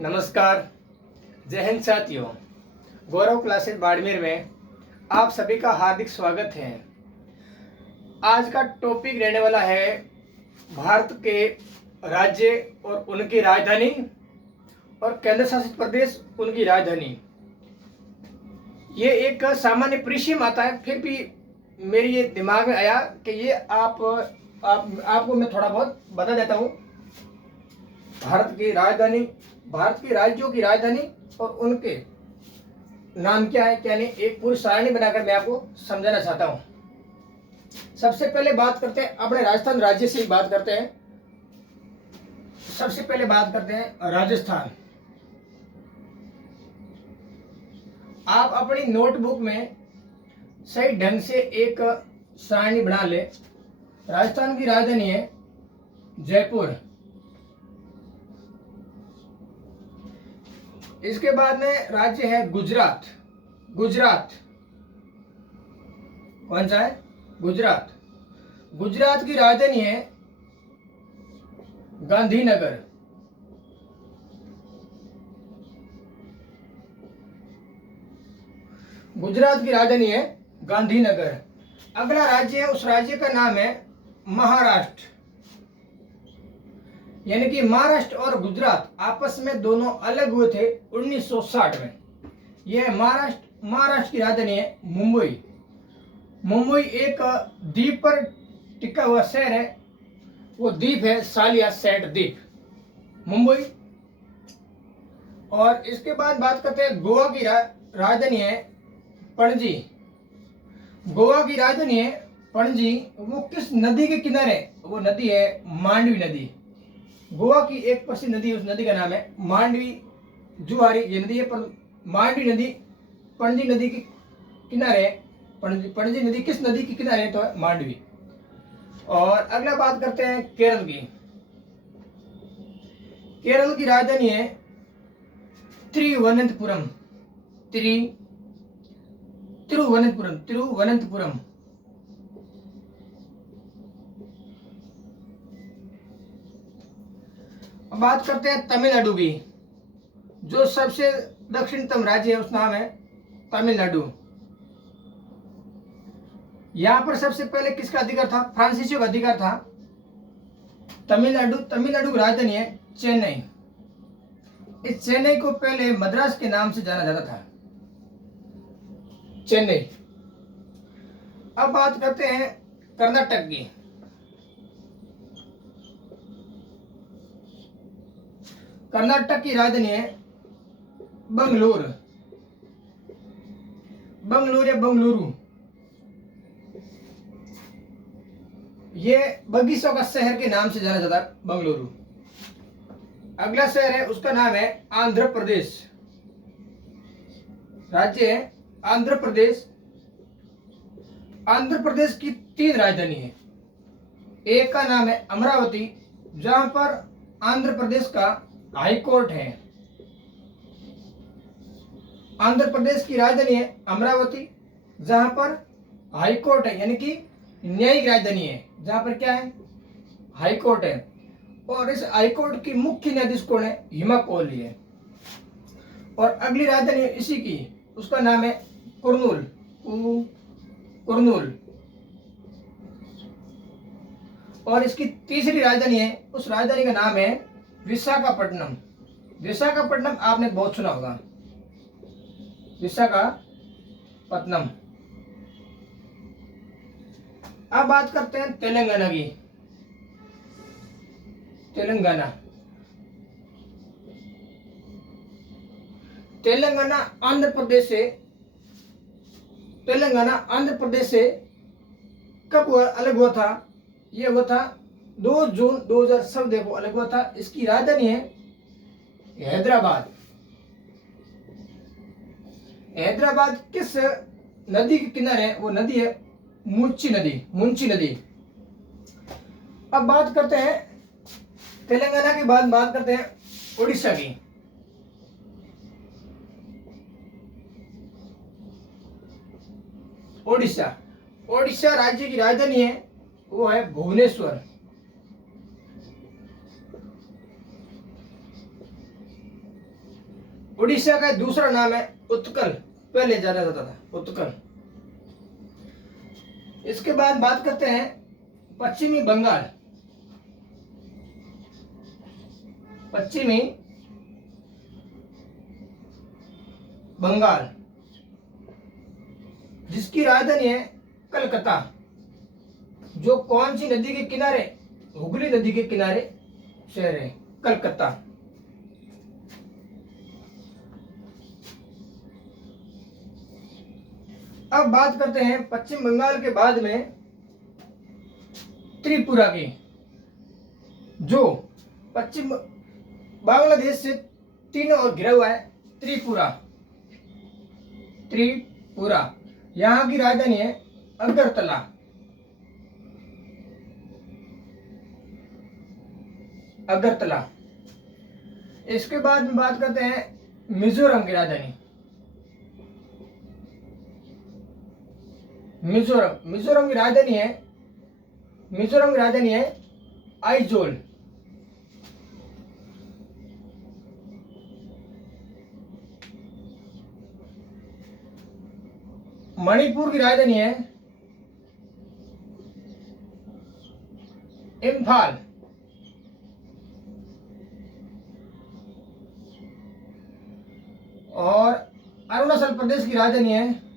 नमस्कार, जय हिंद साथियों। गौरव क्लासेस बाड़मेर में आप सभी का हार्दिक स्वागत है। आज का टॉपिक रहने वाला है भारत के राज्य और उनकी राजधानी और केंद्र शासित प्रदेश उनकी राजधानी। ये एक सामान्य परिचय आता है, फिर भी मेरे ये दिमाग में आया कि ये आपको मैं थोड़ा बहुत बता देता हूँ। भारत की राजधानी, भारत के राज्यों की राजधानी और उनके नाम क्या है, क्या नहीं, एक पूरी सारणी बनाकर मैं आपको समझाना चाहता हूं। सबसे पहले बात करते हैं अपने राजस्थान राज्य से ही बात करते हैं। सबसे पहले बात करते हैं राजस्थान। आप अपनी नोटबुक में सही ढंग से एक सारणी बना ले। राजस्थान की राजधानी है जयपुर। इसके बाद में राज्य है गुजरात। गुजरात कौन सा है? गुजरात। गुजरात की राजधानी है गांधीनगर। गुजरात की राजधानी है गांधीनगर। अगला राज्य है, उस राज्य का नाम है महाराष्ट्र। यानी कि महाराष्ट्र और गुजरात आपस में दोनों अलग हुए थे 1960 में। यह महाराष्ट्र की राजधानी है मुंबई। मुंबई एक द्वीप पर टिका हुआ शहर है। वो द्वीप है सालिया सेट द्वीप, मुंबई। और इसके बाद बात करते हैं गोवा की राजधानी है पणजी। गोवा की राजधानी है पणजी। वो किस नदी के किनारे? वो नदी है मांडवी नदी। गोवा की एक प्रसिद्ध नदी, उस नदी का नाम है मांडवी जुआरी। ये नदी है मांडवी नदी पणजी नदी के किनारे। पणजी नदी किस नदी के किनारे? तो है मांडवी। और अगला बात करते हैं केरल की। केरल की राजधानी है तिरुवनंतपुरम। तिरुवनंतपुरम। अब बात करते हैं तमिलनाडु की। जो सबसे दक्षिणतम राज्य है उस नाम है तमिलनाडु। यहां पर सबसे पहले किसका अधिकार था? फ्रांसीसियों का अधिकार था। तमिलनाडु की राजधानी है चेन्नई। इस चेन्नई को पहले मद्रास के नाम से जाना जाता था, चेन्नई। अब बात करते हैं कर्नाटक की। कर्नाटक की राजधानी है बंगलोर या बंगलुरु। ये बगीचों का शहर के नाम से जाना जाता है, बंगलुरु। अगला शहर है, उसका नाम है आंध्र प्रदेश। राज्य है आंध्र प्रदेश। आंध्र प्रदेश की 3 राजधानी है। एक का नाम है अमरावती, जहां पर आंध्र प्रदेश का हाई कोर्ट है। आंध्र प्रदेश की राजधानी है अमरावती, जहां पर हाई कोर्ट है, यानी कि न्यायिक राजधानी है, जहां पर क्या है? हाई कोर्ट है। और इस हाई कोर्ट की मुख्य न्यायाधीश कौन है? हिमा कोहली है। और अगली राजधानी है इसी की, उसका नाम है कुर्नूल। और इसकी तीसरी राजधानी है, उस राजधानी का नाम है विशाखापट्टनम। विशाखापट्टनम आपने बहुत सुना होगा, विशाखापट्टनम। अब बात करते हैं तेलंगाना की। तेलंगाना आंध्र प्रदेश से कब अलग हुआ था? ये हुआ था 2 जून 2014 को अलग हुआ था। इसकी राजधानी है हैदराबाद। हैदराबाद किस नदी के किनारे है? वो नदी है मुंची नदी। अब बात करते हैं तेलंगाना के बाद बात करते हैं उड़ीसा की। ओडिशा राज्य की राजधानी है, वो है भुवनेश्वर। उड़ीसा का दूसरा नाम है उत्कल, पहले जाना जाता था उत्कल। इसके बाद बात करते हैं पश्चिमी बंगाल। पश्चिमी बंगाल जिसकी राजधानी है कलकत्ता, जो कौन सी नदी के किनारे, हुगली नदी के किनारे शहर है कलकत्ता। अब बात करते हैं पश्चिम बंगाल के बाद में त्रिपुरा की, जो पश्चिम बांग्लादेश से तीनों ओर घिरा हुआ है। त्रिपुरा, त्रिपुरा यहाँ की राजधानी है अगरतला। अगरतला। इसके बाद में बात करते हैं मिजोरम की राजधानी। मिजोरम की राजधानी है आइजोल। मणिपुर की राजधानी है इम्फाल। और अरुणाचल प्रदेश की राजधानी है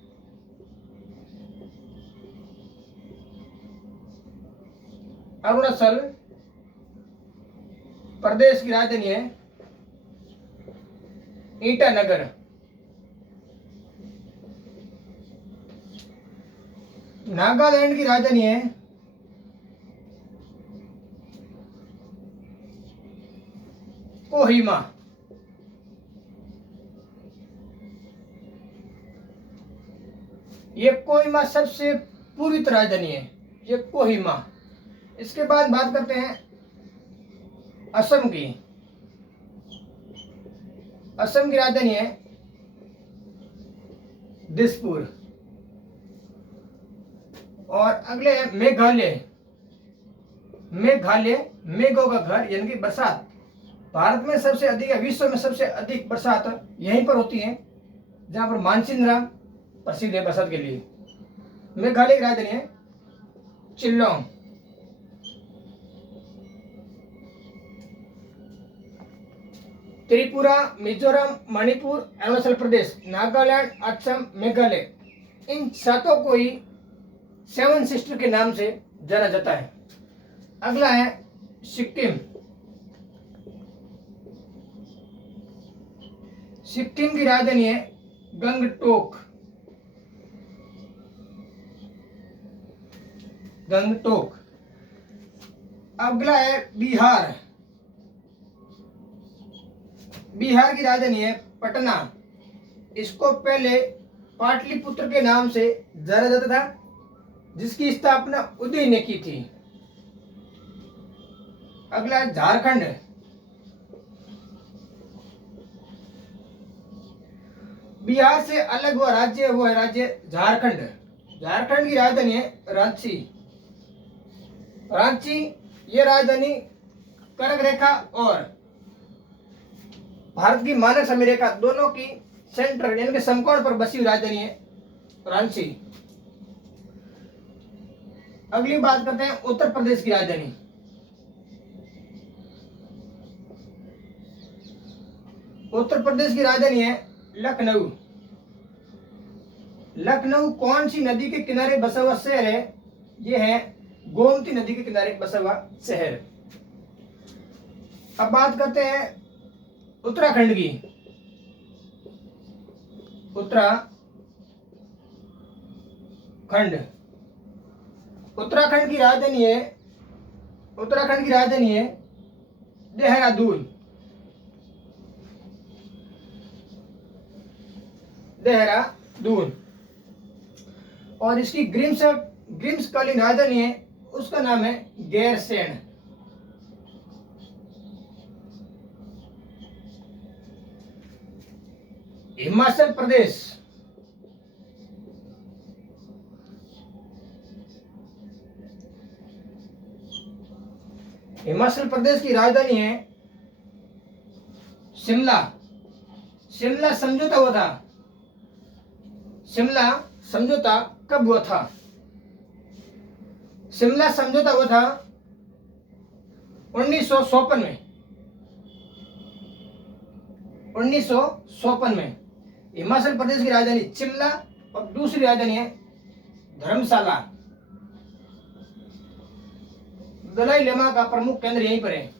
अरुणाचल प्रदेश की राजधानी है ईटानगर। नागालैंड की राजधानी है कोहिमा। ये कोहिमा सबसे पूर्वी राजधानी है, ये कोहिमा। इसके बाद बात करते हैं असम की। असम की राजधानी है दिसपुर। और अगले है मेघालय। मेघों का घर यानी कि बरसात। भारत में सबसे अधिक, विश्व में सबसे अधिक बरसात यहीं पर होती है, जहां पर मानचिंद्रा प्रसिद्ध है बरसात के लिए। मेघालय की राजधानी है शिल्लोंग। त्रिपुरा, मिजोरम, मणिपुर, अरुणाचल प्रदेश, नागालैंड, असम, मेघालय, इन सातों को ही सेवन सिस्टर के नाम से जाना जाता है। अगला है सिक्किम। सिक्किम की राजधानी है गंगटोक। अगला है बिहार। बिहार की राजधानी है पटना। इसको पहले पाटलिपुत्र के नाम से जाना जाता था, जिसकी स्थापना उदय ने की थी। अगला है झारखंड। बिहार से अलग हुआ राज्य, वो है राज्य झारखंड। झारखंड की राजधानी है रांची। ये राजधानी कर्क रेखा और भारत की मानक समय रेखा दोनों की सेंटर यानी कि समकोण पर बसी हुई राजधानी है रांची। अगली बात करते हैं उत्तर प्रदेश की राजधानी। उत्तर प्रदेश की राजधानी है लखनऊ। लखनऊ कौन सी नदी के किनारे बसा हुआ शहर है? यह है गोमती नदी के किनारे बसा हुआ शहर। अब बात करते हैं उत्तराखंड की। उत्तराखंड की राजधानी है देहरादून। और इसकी ग्रीष्मकालीन राजधानी है, उसका नाम है गैरसैंण। हिमाचल प्रदेश। हिमाचल प्रदेश की राजधानी है शिमला। शिमला समझौता हुआ था। शिमला समझौता कब हुआ था? शिमला समझौता हुआ था 1954 में। 1954 में। हिमाचल प्रदेश की राजधानी शिमला और दूसरी राजधानी है धर्मशाला। दलाई लामा का प्रमुख केंद्र यहीं पर है।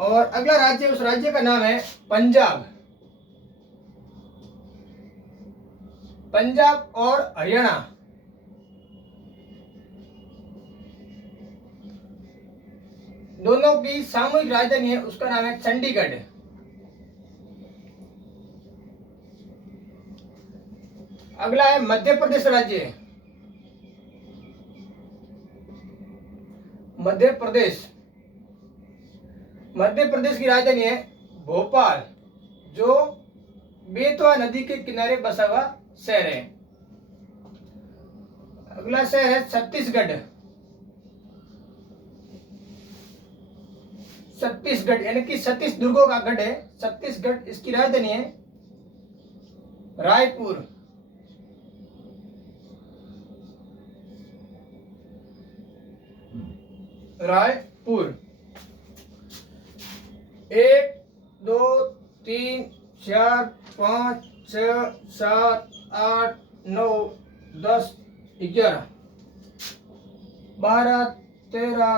और अगला राज्य, उस राज्य का नाम है पंजाब। पंजाब और हरियाणा दोनों की सामूहिक राजधानी है, उसका नाम है चंडीगढ़। अगला है मध्य प्रदेश राज्य। मध्य प्रदेश। मध्य प्रदेश की राजधानी है भोपाल, जो बेतवा नदी के किनारे बसा हुआ शहर है। अगला शहर है छत्तीसगढ़। छत्तीसगढ़ यानी कि 36 दुर्गों का गढ़ है छत्तीसगढ़। इसकी राजधानी है रायपुर। रायपुर। 1 2 3 4 5 6 7 8 9 10 11 12 13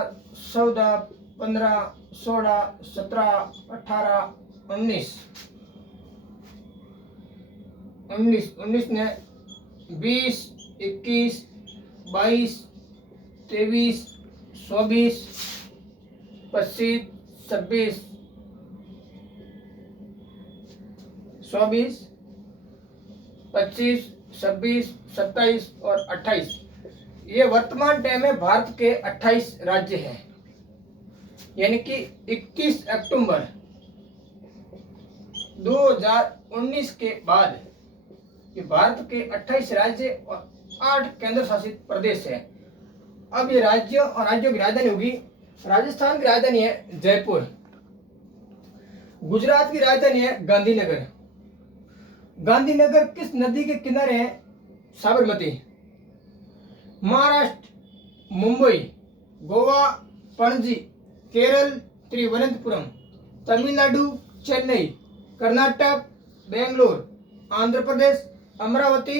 14 15 16 17 18 19 19 ने 20 21 22 23 24 25 26 24 25 26 27 और 28। ये वर्तमान टाइम में भारत के 28 राज्य हैं। यानी कि 21 अक्टूबर 2019 के बाद ये भारत के 28 राज्य और 8 केंद्र शासित प्रदेश है। अब ये राज्यों और राज्यों की राजधानी होगी। राजस्थान की राजधानी है जयपुर। गुजरात की राजधानी है गांधीनगर। गांधीनगर किस नदी के किनारे है? साबरमती। महाराष्ट्र मुंबई, गोवा पणजी, केरल तिरुवनंतपुरम, तमिलनाडु चेन्नई, कर्नाटक बेंगलोर, आंध्र प्रदेश अमरावती,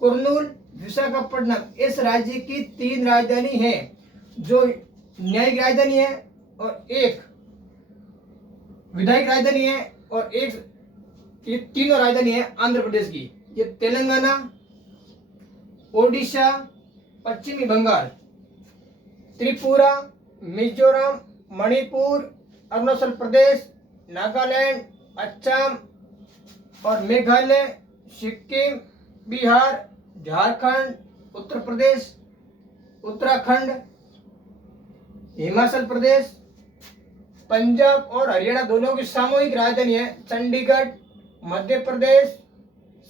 कुर्नूल, विशाखापट्टनम। इस राज्य की 3 राजधानी है, जो न्यायिक राजधानी है और एक विधायिक राजधानी है और एक, ये तीनों राजधानी है आंध्र प्रदेश की। ये तेलंगाना, ओडिशा, पश्चिमी बंगाल, त्रिपुरा, मिजोरम, मणिपुर, अरुणाचल प्रदेश, नागालैंड, असम और मेघालय, सिक्किम, बिहार, झारखंड, उत्तर प्रदेश, उत्तराखंड, हिमाचल प्रदेश, पंजाब और हरियाणा दोनों की सामूहिक राजधानी है चंडीगढ़। मध्य प्रदेश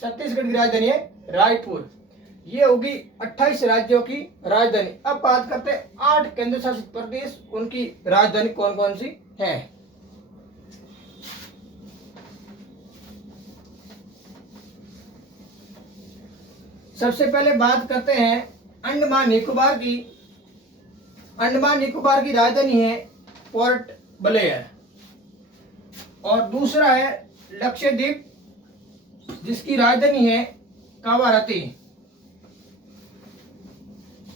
छत्तीसगढ़ की राजधानी है रायपुर। ये होगी 28 राज्यों की राजधानी। अब बात करते हैं 8 केंद्र शासित प्रदेश, उनकी राजधानी कौन कौन सी है। सबसे पहले बात करते हैं अंडमान निकोबार की। अंडमान निकोबार की राजधानी है पोर्ट ब्लेयर। और दूसरा है लक्षद्वीप, जिसकी राजधानी है कावारती।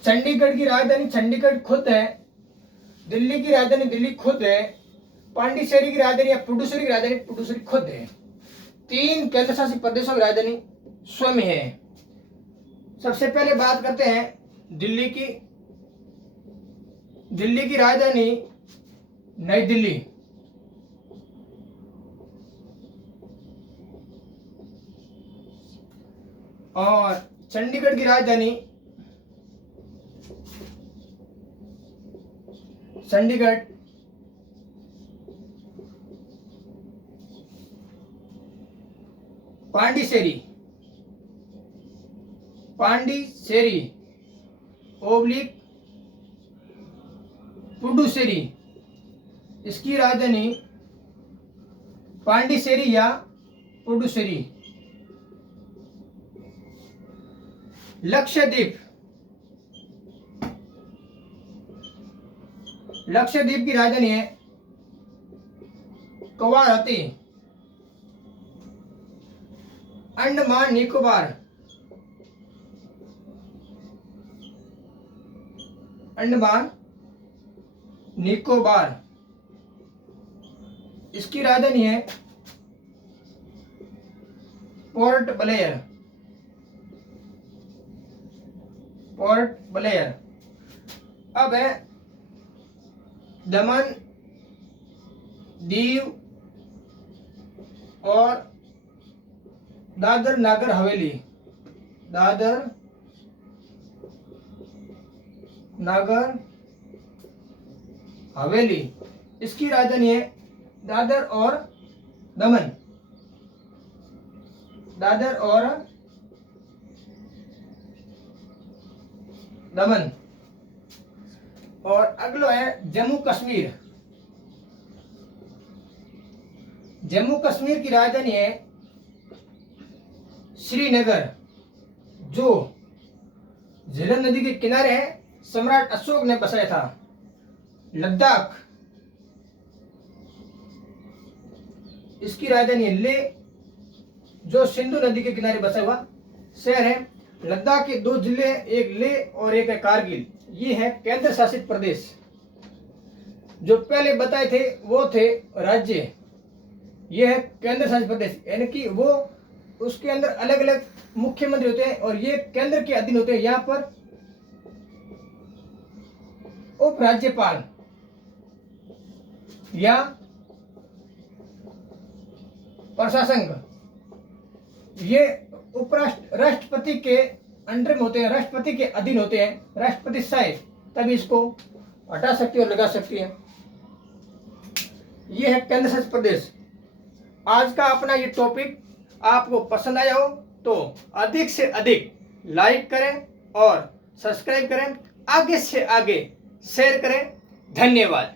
चंडीगढ़ की राजधानी चंडीगढ़ खुद है। दिल्ली की राजधानी दिल्ली खुद है। पांडिचेरी की राजधानी या पुडुचेरी की राजधानी पुडुचेरी खुद है। 3 केंद्र शासित प्रदेशों की राजधानी स्वयं है। सबसे पहले बात करते हैं दिल्ली की। दिल्ली की राजधानी नई दिल्ली। और चंडीगढ़ की राजधानी चंडीगढ़। पांडिचेरी पांडिचेरी ओब्लिक पुडुचेरी, इसकी राजधानी पांडिचेरी या पुडुचेरी। लक्षद्वीप, लक्षद्वीप की राजधानी है कवारत्ती। अंडमान निकोबार, अंडमान निकोबार, इसकी राजधानी है पोर्ट ब्लेयर, पोर्ट ब्लेयर। अब है दमन, दीव और दादर नागर हवेली, दादर नागर हवेली, इसकी राजधानी है दादर और दमन, दादर और दमन। और अगला है जम्मू कश्मीर। जम्मू कश्मीर की राजधानी है श्रीनगर, जो झेलम नदी के किनारे है, सम्राट अशोक ने बसाया था। लद्दाख, इसकी राजधानी है लेह, जो सिंधु नदी के किनारे बसा हुआ शहर है। लद्दाख के 2 जिले, एक लेह और एक है कारगिल। ये है केंद्र शासित प्रदेश। जो पहले बताए थे वो थे राज्य, ये है केंद्र शासित प्रदेश, यानी कि वो उसके अंदर अलग अलग मुख्यमंत्री होते हैं और ये केंद्र के अधीन होते हैं। यहाँ पर उप राज्यपाल या प्रशासन, ये राष्ट्रपति के अंडर में होते हैं, राष्ट्रपति के अधीन होते हैं। राष्ट्रपति शायद तभी इसको हटा सकती है और लगा सकती है। ये है केंद्र शासित प्रदेश। आज का अपना ये टॉपिक आपको पसंद आया हो तो अधिक से अधिक लाइक करें और सब्सक्राइब करें, आगे से आगे शेयर करें। धन्यवाद।